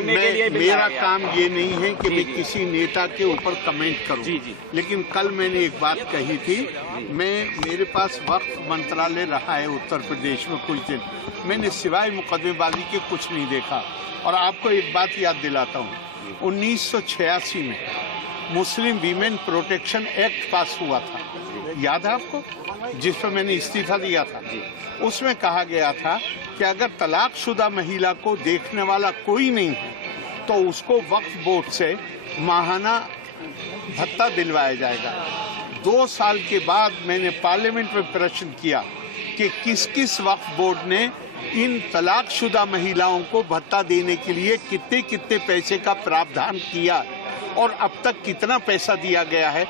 मेरा काम ये नहीं है कि मैं किसी नेता के ऊपर कमेंट करूं। लेकिन कल मैंने एक बात कही थी, मेरे पास वक्फ मंत्रालय रहा है उत्तर प्रदेश में कुछ दिन, मैंने सिवाय मुकदमेबाजी के कुछ नहीं देखा। और आपको एक बात याद दिलाता हूँ, 1986 में मुस्लिम वीमेन प्रोटेक्शन एक्ट पास हुआ था, याद है आपको, जिस पर मैंने इस्तीफा दिया था। उसमें कहा गया था कि अगर तलाकशुदा महिला को देखने वाला कोई नहीं है तो उसको वक्फ बोर्ड से माहाना भत्ता दिलवाया जाएगा। 2 साल के बाद मैंने पार्लियामेंट में प्रश्न किया कि किस किस वक्फ बोर्ड ने इन तलाकशुदा महिलाओं को भत्ता देने के लिए कितने कितने पैसे का प्रावधान किया और अब तक कितना पैसा दिया गया है।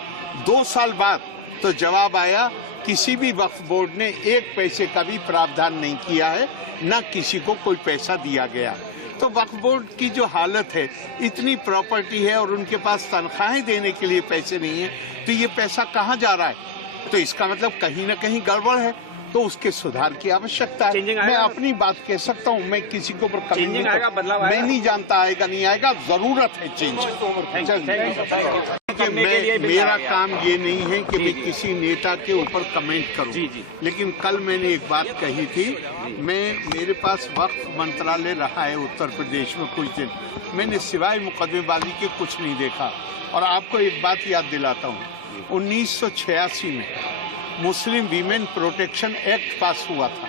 2 साल बाद तो जवाब आया, किसी भी वक्फ बोर्ड ने 1 पैसे का भी प्रावधान नहीं किया है, न किसी को कोई पैसा दिया गया। तो वक्फ बोर्ड की जो हालत है, इतनी प्रॉपर्टी है और उनके पास तनख्वाहें देने के लिए पैसे नहीं है, तो ये पैसा कहाँ जा रहा है? तो इसका मतलब कहीं ना कहीं गड़बड़ है, तो उसके सुधार की आवश्यकता है। मैं अपनी बात कह सकता हूँ, मैं किसी को मैं नहीं जानता आएगा नहीं आएगा, जरूरत है चेंज। मेरा काम ये नहीं है कि मैं किसी नेता के ऊपर कमेंट करूं। लेकिन कल मैंने एक बात कही थी, मेरे पास वक्फ मंत्रालय रहा है उत्तर प्रदेश में कुछ दिन, मैंने सिवाय मुकदमेबाजी के कुछ नहीं देखा। और आपको एक बात याद दिलाता हूँ, 1986 में मुस्लिम वीमेन प्रोटेक्शन एक्ट पास हुआ था,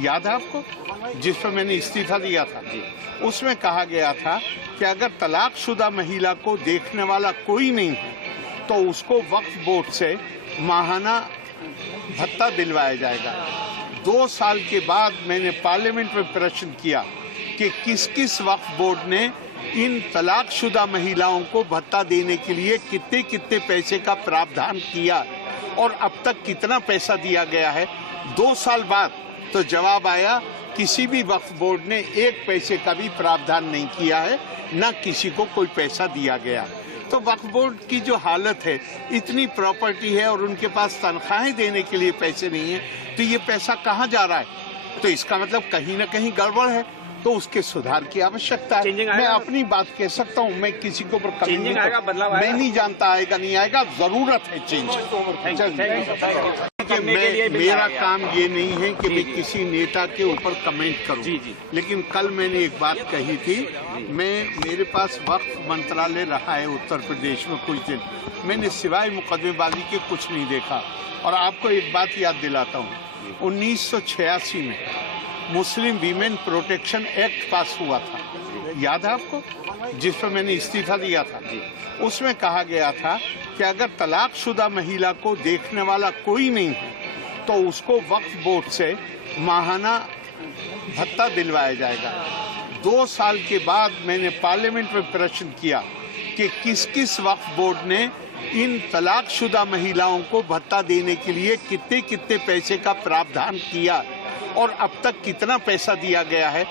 याद है आपको, जिस पर मैंने इस्तीफा दिया था। उसमें कहा गया था कि अगर तलाकशुदा महिला को देखने वाला कोई नहीं है तो उसको वक्फ बोर्ड से माहाना भत्ता दिलवाया जाएगा। 2 साल के बाद मैंने पार्लियामेंट में प्रश्न किया कि किस किस वक्फ बोर्ड ने इन तलाकशुदा महिलाओं को भत्ता देने के लिए कितने कितने पैसे का प्रावधान किया और अब तक कितना पैसा दिया गया है। 2 साल बाद तो जवाब आया, किसी भी वक्फ बोर्ड ने 1 पैसे का भी प्रावधान नहीं किया है, न किसी को कोई पैसा दिया गया। तो वक्फ बोर्ड की जो हालत है, इतनी प्रॉपर्टी है और उनके पास तनख्वाहें देने के लिए पैसे नहीं है, तो ये पैसा कहाँ जा रहा है? तो इसका मतलब कहीं ना कहीं गड़बड़ है, तो उसके सुधार की आवश्यकता है। मैं अपनी बात कह सकता हूँ, मैं किसी को मैं नहीं जानता आएगा नहीं आएगा, जरूरत है चेंज। मेरा काम ये नहीं है कि मैं किसी नेता के ऊपर कमेंट करूं। लेकिन कल मैंने एक बात कही थी, मेरे पास वक्फ मंत्रालय रहा है उत्तर प्रदेश में कुछ दिन, मैंने सिवाय मुकदमेबाजी के कुछ नहीं देखा। और आपको एक बात याद दिलाता हूँ, 1986 में मुस्लिम वीमेन प्रोटेक्शन एक्ट पास हुआ था, याद है आपको, जिस पर मैंने इस्तीफा दिया था। उसमें कहा गया था कि अगर तलाकशुदा महिला को देखने वाला कोई नहीं है तो उसको वक्फ बोर्ड से माहाना भत्ता दिलवाया जाएगा। 2 साल के बाद मैंने पार्लियामेंट में प्रश्न किया कि किस किस वक्फ बोर्ड ने इन तलाकशुदा महिलाओं को भत्ता देने के लिए कितने कितने पैसे का प्रावधान किया और अब तक कितना पैसा दिया गया है।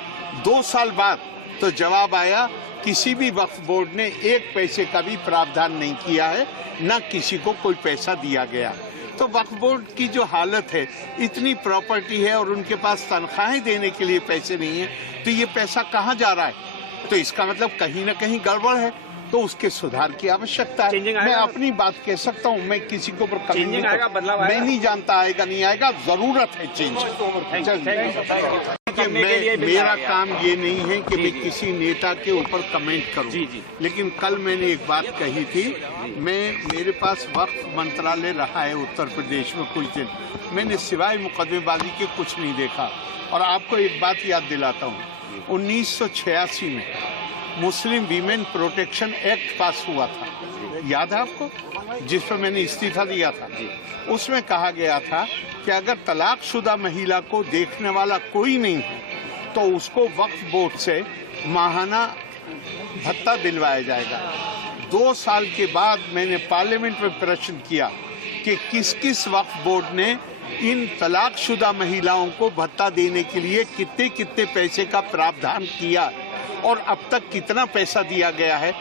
2 साल बाद तो जवाब आया, किसी भी वक्फ बोर्ड ने 1 पैसे का भी प्रावधान नहीं किया है, न किसी को कोई पैसा दिया गया। तो वक्फ बोर्ड की जो हालत है, इतनी प्रॉपर्टी है और उनके पास तनख्वाहें देने के लिए पैसे नहीं है, तो ये पैसा कहाँ जा रहा है? तो इसका मतलब कहीं ना कहीं गड़बड़ है, तो उसके सुधार की आवश्यकता है। मैं अपनी बात कह सकता हूँ, मैं किसी को मैं नहीं जानता आएगा नहीं आएगा, जरूरत है चेंज। मेरा काम ये नहीं है कि मैं किसी नेता के ऊपर कमेंट करूं। लेकिन कल मैंने एक बात कही थी, मेरे पास वक्फ मंत्रालय रहा है उत्तर प्रदेश में कुछ दिन, मैंने सिवाय मुकदमेबाजी के कुछ नहीं देखा। और आपको एक बात याद दिलाता हूँ, 1986 में मुस्लिम वीमेन प्रोटेक्शन एक्ट पास हुआ था, याद है आपको, जिस पर मैंने इस्तीफा दिया था। उसमें कहा गया था कि अगर तलाकशुदा महिला को देखने वाला कोई नहीं है तो उसको वक्फ बोर्ड से माहाना भत्ता दिलवाया जाएगा। 2 साल के बाद मैंने पार्लियामेंट में प्रश्न किया कि किस किस वक्फ बोर्ड ने इन तलाकशुदा महिलाओं को भत्ता देने के लिए कितने कितने पैसे का प्रावधान किया और अब तक कितना पैसा दिया गया है।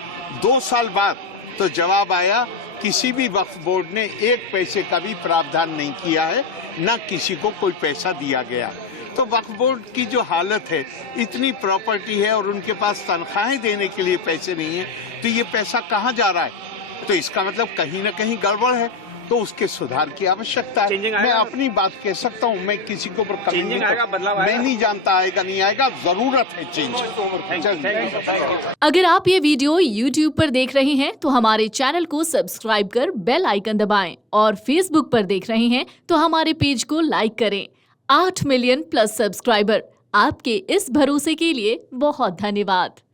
2 साल बाद तो जवाब आया, किसी भी वक्फ बोर्ड ने 1 पैसे का भी प्रावधान नहीं किया है, न किसी को कोई पैसा दिया गया। तो तो वक्फ बोर्ड की जो हालत है, इतनी प्रॉपर्टी है और उनके पास तनख्वाहें देने के लिए पैसे नहीं है, तो ये पैसा कहाँ जा रहा है? तो इसका मतलब कहीं ना कहीं गड़बड़ है, तो उसके सुधार की आवश्यकता है। मैं अपनी बात कह सकता हूँ, मैं किसी को मैं नहीं जानता आएगा नहीं आएगा, जरूरत है चेंज। अगर आप ये वीडियो YouTube पर देख रहे हैं तो हमारे चैनल को सब्सक्राइब कर बेल आइकन दबाएं, और Facebook पर देख रहे हैं तो हमारे पेज को लाइक करें। 8 मिलियन प्लस सब्सक्राइबर, आपके इस भरोसे के लिए बहुत धन्यवाद।